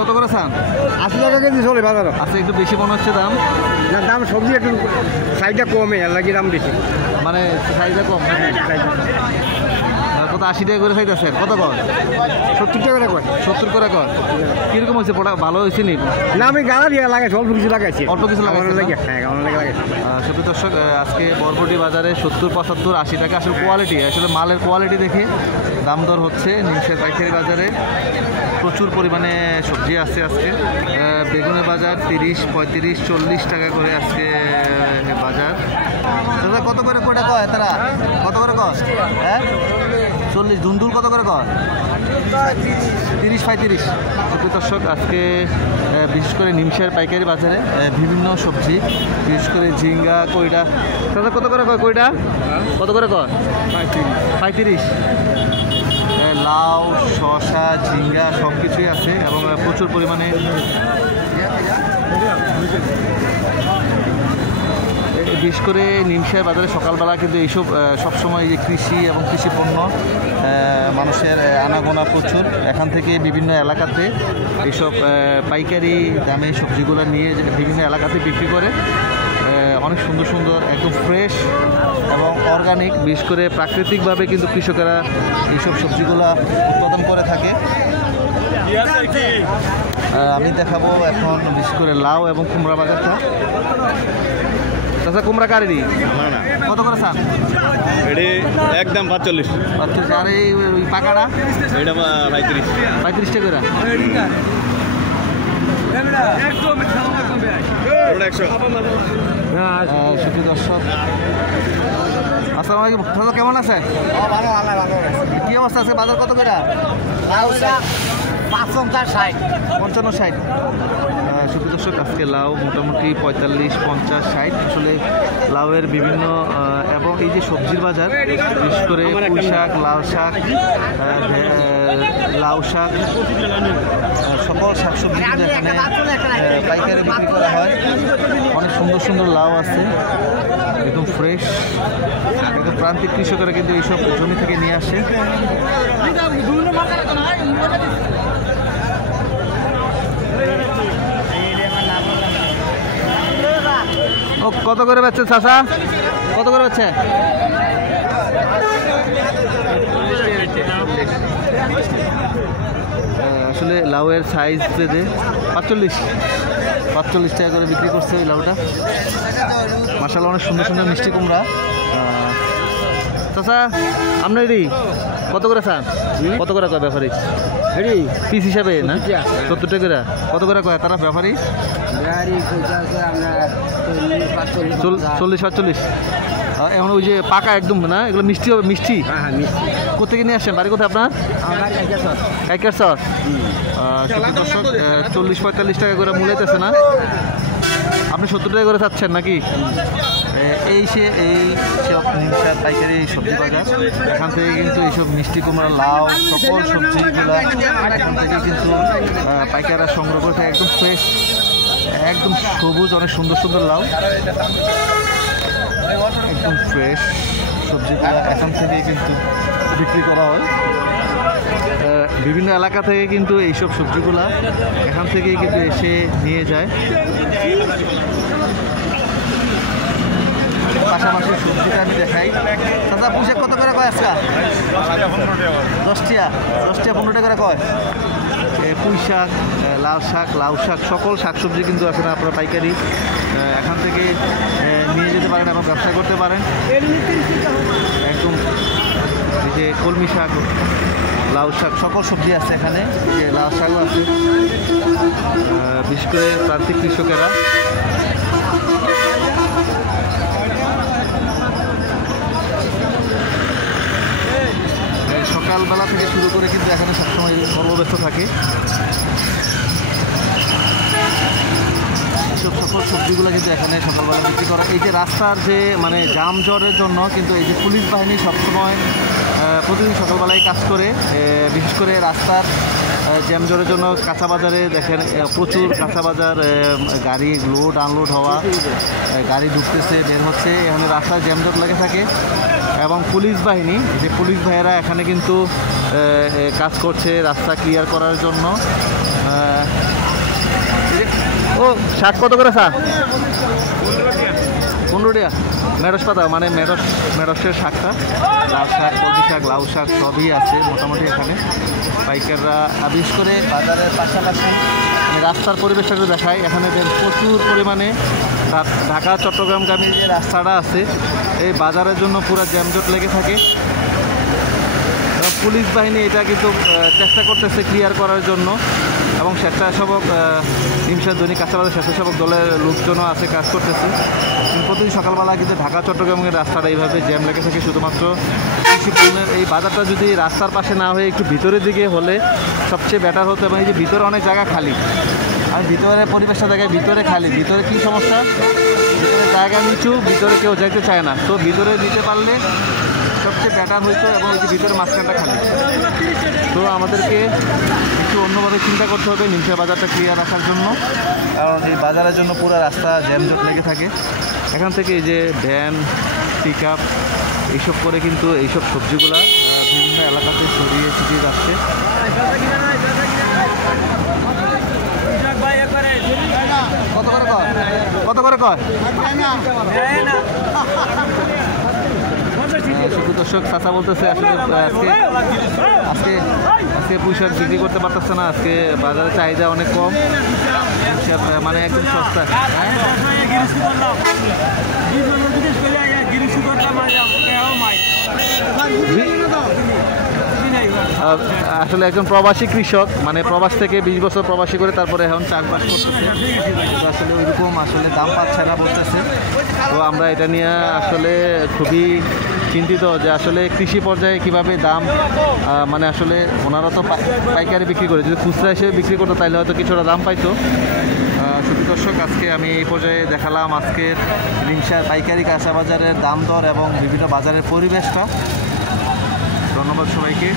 কত করে চান? 80 টাকা কেজি চলে বাজার। আচ্ছা, একটু বেশি মনে হচ্ছে দাম। না, দাম সবজি একটু সাইজটা কমে, এর লাগে দাম বেশি, মানে সাইজটা কম। কত 80 টাকা করে চাইতেছে? কত কর? 70 টাকা করে কয়। 70 করে কর। কীরকম হয়েছে? পড়া ভালো হয়েছে নি? না, আমি গাড়া দিয়ে লাগাইছি, অল্প কিছু লাগাইছি। অল্প কিছু লাগাইছি? হ্যাঁ, গাড়া লাগাইছি। সুপ্রিয় দর্শক, আজকে বরবটি বাজারে 70, 75, 80 টাকা। আসলে কোয়ালিটি, আসলে মালের কোয়ালিটি দেখে দাম দর হচ্ছে। নিমসের পাইকারি বাজারে প্রচুর পরিমাণে সবজি আছে আজকে। বেগুনের বাজার 30, 35, 40 টাকা করে আজকে বাজার। দাদা কত করে কোটা কয় তারা? কত করে কয়? হ্যাঁ, 40। ধুন্দুল কত করে কয়? 30, 35। সুপ্রিয় দর্শক, আজকে বিশেষ করে নিমসের পাইকারি বাজারে বিভিন্ন সবজি, বিশেষ করে ঝিঙ্গা, কইডা। দাদা কত করে কয় কইডা? কত করে কয়? 35। লাউ, শসা, ঝিঙ্গা সব কিছুই আছে এবং প্রচুর পরিমাণে বিশেষ করে নিমসার বাজারে সকালবেলা কিন্তু এইসব সবসময় যে কৃষি এবং কৃষি পণ্য মানুষের আনাগোনা প্রচুর। এখান থেকে বিভিন্ন এলাকাতে এইসব পাইকারি দামে সবজিগুলো নিয়ে বিভিন্ন এলাকাতে বিক্রি করে। অনেক সুন্দর সুন্দর একদম ফ্রেশ এবং অর্গানিক, বিশেষ করে প্রাকৃতিকভাবে কিন্তু কৃষকেরা এইসব সবজিগুলো উৎপাদন করে থাকে। আমি দেখাবো এখন বিশেষ করে লাউ এবং কুমড়া বাজারটা। আচ্ছা, কুমড়া কারেরই কত করে চান? এটি একদম 45। আচ্ছা, আর এই পাকাটা? এটা 35। 35 টাকা করে। সুপ্রিয় দর্শক, আসসালামু আলাইকুম। দাদা কেমন আছে? কি অবস্থা আছে? বাজার কত করে? 55, 60, 55, 60। সুপ্রিয় দর্শক, আজকে লাউ মোটামুটি 45, 50, 60। আসলে লাউয়ের বিভিন্ন এবং এই যে সবজির বাজার, বিশেষ করে পুঁই শাক, লাল শাক, লাউ শাক, সকল শাকসবজি কিন্তু এখানে পাইকারি বিক্রি করা হয়। অনেক সুন্দর সুন্দর লাউ আছে, একদম ফ্রেশ। একদম প্রান্তিক কৃষকেরা কিন্তু এইসব জমি থেকে নিয়ে আসে। ও কত করে বেচছে চাচা? কত করে বেচছে? আসলে লাউয়ের সাইজ বেঁধে 45 টাকা করে বিক্রি করছে ওই লাউটা। মাশাআল্লাহ, অনেক সুন্দর সুন্দর মিষ্টি কুমড়া। চাচা আপনার কত করে চান? কত করে কয় ব্যাপারী? পিস হিসাবে না? 70 টাকা করে। কত করে কয় তারা ব্যাপারী? 40, 45। এখন ওই যে পাকা একদম না, এগুলো মিষ্টি হবে? মিষ্টি কোথেকে নিয়ে আসছেন? বাড়ি কোথায় আপনার? কাইকার চর। দর্শক, 40, 45 টাকা করে মূল্যাইতেছে না? আপনি 70 টাকা করে চাচ্ছেন নাকি? এই সব নিমসার পাইকারি সবজি বাজার। এখান থেকে কিন্তু এইসব মিষ্টি কুমড়া, লাউ, সকল সবজিগুলো এখান থেকে কিন্তু পাইকাররা সংগ্রহ করে থাকে। একদম ফ্রেশ, একদম সবুজ, অনেক সুন্দর সুন্দর লাউ, একদম ফ্রেশ সবজিগুলো এখান থেকে কিন্তু বিক্রি করা হয়। বিভিন্ন এলাকা থেকে কিন্তু এইসব সবজিগুলা এখান থেকেই কিন্তু এসে নিয়ে যায়। পাশাপাশি সবজিটা আমি দেখাই। দাদা পুঁইশাক কত করে কয় আজকে? 10 টাকা। 10 টাকা 15 টাকা করে কয়। পুঁই শাক, লাল শাক, লাউ শাক, সকল শাকসবজি কিন্তু আসলে আপনারা পাইকারি এখান থেকে নিয়ে যেতে পারেন এবং ব্যবসা করতে পারেন। একদম এই যে কলমি শাক, লাউ শাক, সকল সবজি আছে এখানে। যে লাউ শাকও আছে, বিশেষ করে প্রান্তিক কৃষকেরা। সকালবেলা থেকে শুরু করে কিন্তু এখানে সবসময় কর্মব্যস্ত থাকে। সকল সবজিগুলো কিন্তু এখানে সকালবেলা বিক্রি করা। এই যে রাস্তার যে মানে জামজটের জন্য কিন্তু এই যে পুলিশ বাহিনী সবসময় প্রতিদিন সকালবেলায় কাজ করে। বিশেষ করে রাস্তার জ্যামজটের জন্য কাঁচা বাজারে দেখেন প্রচুর কাঁচা বাজার গাড়ি লোড আনলোড হওয়া, গাড়ি ঢুকতেছে বের হচ্ছে, এখানে রাস্তায় জ্যামজট লেগে থাকে। এবং পুলিশ বাহিনী, যে পুলিশ ভাইয়েরা এখানে কিন্তু কাজ করছে রাস্তা ক্লিয়ার করার জন্য। ও শাক কত করে চা? 15 টাকা। মেরস পাতা মানে মেরসের শাকটা, লাল শাক, কলমি শাক, লাউ শাক সবই আছে মোটামুটি এখানে। পাইকাররা বিশেষ করে বাজারের পাশাপাশি আমি রাস্তার পরিবেশটা একটু দেখাই। এখানে প্রচুর পরিমাণে ঢাকা চট্টগ্রামগামী যে রাস্তাটা আছে এই বাজারের জন্য পুরো জ্যামজট লেগে থাকে। পুলিশ বাহিনী এটা কিন্তু চেষ্টা করতেছে ক্লিয়ার করার জন্য, এবং স্বেচ্ছাসেবক নিমসার দৈনিক কাঁচাবাজার স্বেচ্ছাসেবক দলের লোকজনও আছে, কাজ করতেছে। প্রতিদিন সকালবেলা কিন্তু ঢাকা চট্টগ্রামের রাস্তাটা এইভাবে জ্যাম লেগে থাকে শুধুমাত্র কৃষি পণ্যের। এই বাজারটা যদি রাস্তার পাশে না হয়ে একটু ভিতরের দিকে হলে সবচেয়ে বেটার হতো, এবং এই যে ভিতরে অনেক জায়গা খালি, আমি ভিতরে পরিবেশটা দেখাই, ভিতরে খালি। ভিতরে কী সমস্যা, ভিতরে জায়গা নিচু, ভিতরে কেউ যাইতে চায় না। তো ভিতরে দিতে পারলে সবচেয়ে বেটার হইতো, এবং এই যে ভিতরে মাঝখানটা খালি। তো আমাদেরকে একটু অন্যভাবে চিন্তা করতে হবে নিমসা বাজারটা ক্লিয়ার রাখার জন্য, কারণ এই বাজারের জন্য পুরো রাস্তা জ্যামজট লেগে থাকে। এখান থেকে এই যে ভ্যান, পিক আপ এইসব করে কিন্তু এইসব সবজিগুলা বিভিন্ন এলাকাতে ছড়িয়ে ছিটিয়ে যাচ্ছে। কত করে কর, কত করে কর? শুধু দর্শক চাচা বলতেছে আসলে আজকে পুঁইশাক বিক্রি করতে পারতেছে না, আজকে বাজারে চাহিদা অনেক কম, মানে একদম সস্তা। আসলে একজন প্রবাসী কৃষক, মানে প্রবাস থেকে 20 বছর প্রবাসী করে তারপরে এখন চাষবাস করতেছে, আসলে ওইরকম আসলে দাম পাচ্ছে না বলতেছে। তো আমরা এটা নিয়ে আসলে খুবই চিন্তিত যে আসলে কৃষি পর্যায়ে কিভাবে দাম, মানে আসলে ওনারা তো পাইকারি বিক্রি করে, যদি খুচরা হিসেবে বিক্রি করতো তাহলে হয়তো কিছুটা দাম পাইতো। শুধু দর্শক আজকে আমি এই পর্যায়ে দেখালাম আজকের নিমসার পাইকারি কাঁচা বাজারের দাম দর এবং বিভিন্ন বাজারের পরিবেশটা। ধন্যবাদ সবাইকে।